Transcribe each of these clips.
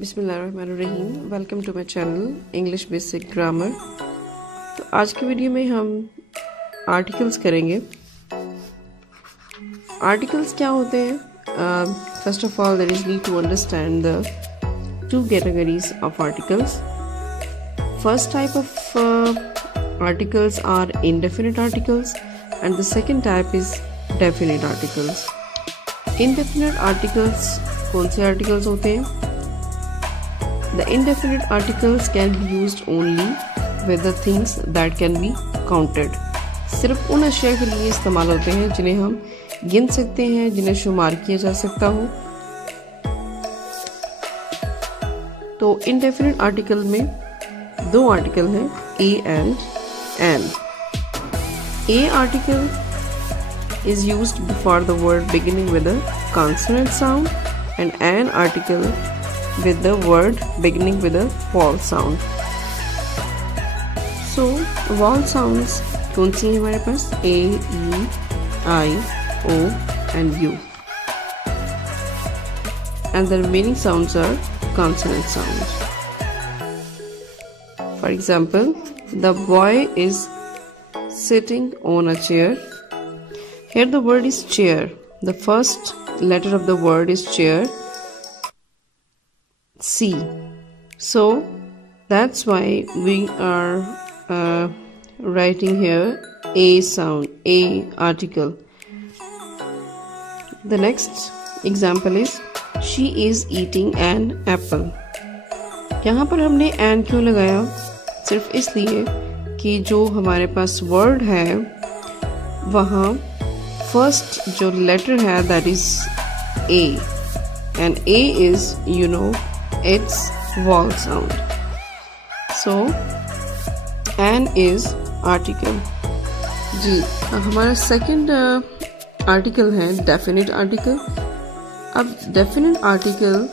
बिस्मिल्लाहिर्रहमानिर्रहीम। Welcome to my channel English basic grammar. तो आज की वीडियो में हम आर्टिकल्स करेंगे। आर्टिकल्स क्या होते हैं? First of all there is need to understand the two categories of articles. First type of articles are indefinite articles and the second type is definite articles. Indefinite articles कौन से articles होते हैं? The indefinite articles can be used only with the things that can be counted. सिर्फ उन अशिया के लिए इस्तेमाल होते हैं जिन्हें हम गिन सकते हैं, जिन्हें शुमार किया जा सकता हो। तो indefinite article में दो आर्टिकल हैं, a and an. A article is used before the word beginning with a consonant sound and an article with the word beginning with a vowel sound. So vowel sounds कौन सी है हमारे पास? A, E, I, O and U. And the remaining sounds are consonant sounds. For example, the boy is sitting on a chair. Here the word is chair. The first letter of the word is chair, C. So that's why we are writing here A sound, A article. The next example is she is eating an apple. यहाँ पर हमने an क्यों लगाया? सिर्फ इसलिए कि जो हमारे पास वर्ड है वहाँ फर्स्ट जो लेटर है that is A and A is its vowel sound. So an is article. जी हमारा सेकंड आर्टिकल है डेफिनेट आर्टिकल। अब डेफिनेट आर्टिकल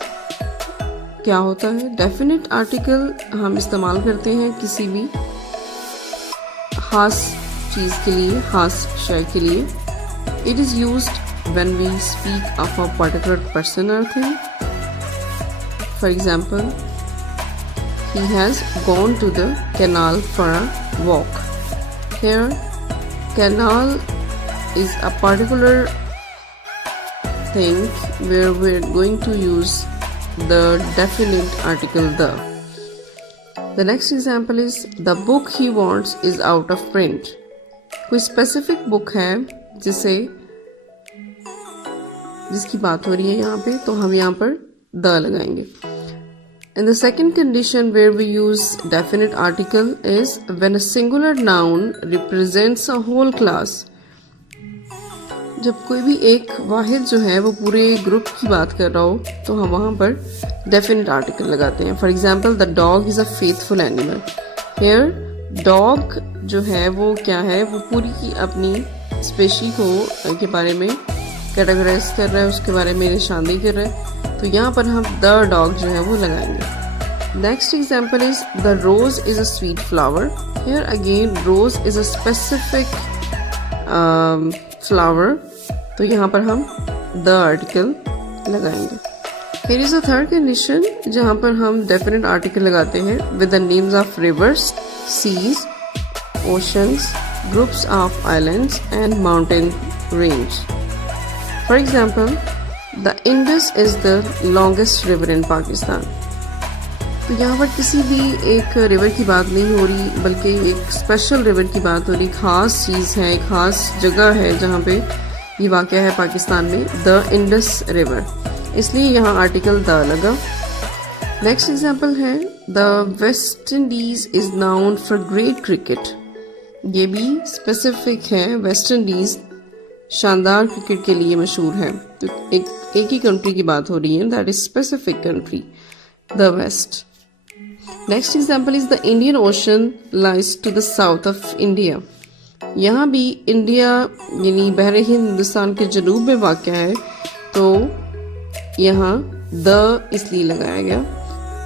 क्या होता है? डेफिनेट आर्टिकल हम इस्तेमाल करते हैं किसी भी खास चीज़ के लिए, खास शय के लिए। It is used when we speak of a particular person और thing. For example, he has gone to the canal for a walk. Here, canal is a particular thing where we're going to use the definite article the. The next example is the book he wants is out of print. कोई specific book है जिसकी बात हो रही है यहाँ पे, तो हम यहाँ पर the लगाएंगे। And the second condition where we use definite article is when a singular noun represents a whole class. जब कोई भी एक वाहिद जो है वो पूरे ग्रुप की बात कर रहा हो तो हम वहाँ पर डेफिनेट आर्टिकल लगाते हैं। For example, the dog is a faithful animal. Here dog जो है वो क्या है? वो पूरी की अपनी स्पेशी के बारे में कैटेगराइज कर रहा है, उसके बारे में निशानदेही कर रहा है, तो यहाँ पर हम द डॉग जो है वो लगाएंगे। Next example is the rose is a sweet flower. Here again rose is a specific flower, तो यहाँ पर हम द आर्टिकल लगाएंगे। फिर इज अ थर्ड कंडीशन जहाँ पर हम डेफिनेट आर्टिकल लगाते हैं with the names of rivers, seas, oceans, groups of islands and mountain range. For example, the Indus is the longest river in Pakistan. तो यहाँ पर किसी भी एक रिवर की बात नहीं हो रही, बल्कि एक स्पेशल रिवर की बात हो रही, खास चीज़ है, एक खास जगह है जहाँ पे ये वाक़या है पाकिस्तान में, द इंडस रिवर, इसलिए यहाँ आर्टिकल द लगा। नेक्स्ट एग्जाम्पल है the West Indies is noun for great cricket. ये भी स्पेसिफिक है, वेस्ट इंडीज शानदार क्रिकेट के लिए मशहूर है, तो एक ही कंट्री की बात हो रही है, that is specific country, the west. Next example is the Indian Ocean lies to the south of India. यहाँ भी इंडिया यानी बहरे हिंद हिंदुस्तान के जनूब में वाक़ है, तो यहाँ द इसलिए लगाया गया।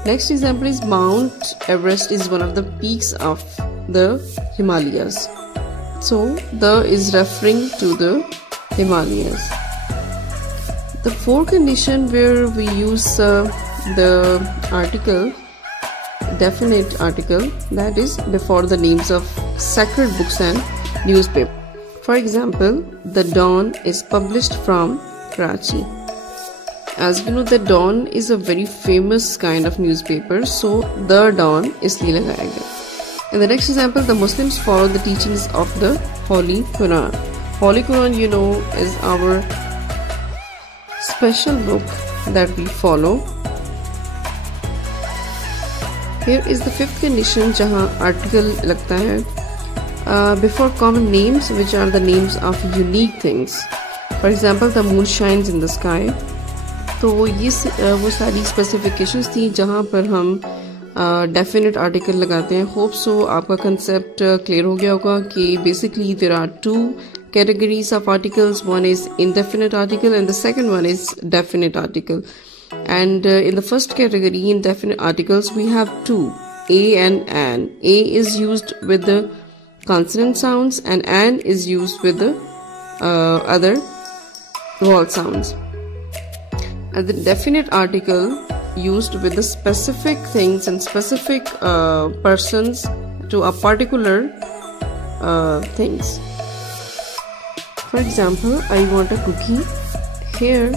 Next example is Mount Everest is one of the peaks of the Himalayas, so the is referring to the Himalayas. The fourth condition where we use the article, definite article, that is before the names of sacred books and newspaper. For example, The Dawn is published from Karachi. As we know, The Dawn is a very famous kind of newspaper, so The Dawn इसलिए लगाया गया. In the next example, the Muslims follow the teachings of the Holy Quran. Holy Quran, you know, is our special book that we follow. Here is the fifth condition जहाँ article लगता है before common names, which are the names of unique things. For example, the moon shines in the sky. तो ये वो सारी specifications थी जहाँ पर हम definite article लगाते हैं. Hope so आपका concept clear हो गया होगा कि basically there are two categories of articles. One is indefinite article and the second one is definite article. And in the first category, indefinite articles, we have two, a and an. A is used with the consonant sounds and an is used with the other vowel sounds. And the definite article used with the specific things and specific persons to a particular things. For example, I want a cookie. Here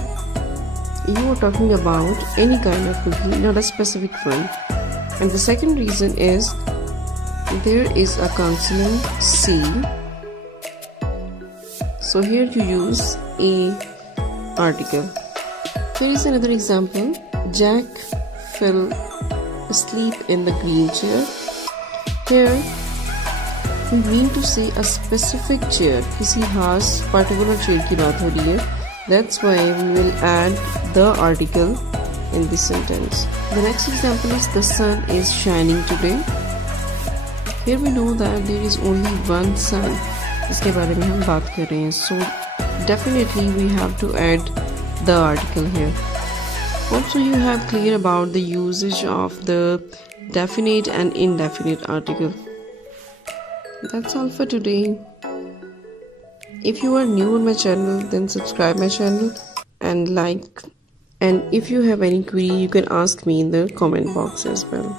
you are talking about any kind of cookie, not a specific one. And the second reason is there is a consonant C, so here you use a article. Here is another example. Jack fell asleep in the green chair. Here we mean to say a specific chair, किसी खास particular chair की बात हो रही है. That's why we will add the article in this sentence. The next example is the sun is shining today. Here we know that there is only one sun. इसके बारे में हम बात कर रहे हैं. So definitely we have to add the article here. Also you have clear about the usage of the definite and indefinite article. That's all for today. If you are new on my channel, then subscribe my channel and like. And if you have any query, you can ask me in the comment box as well.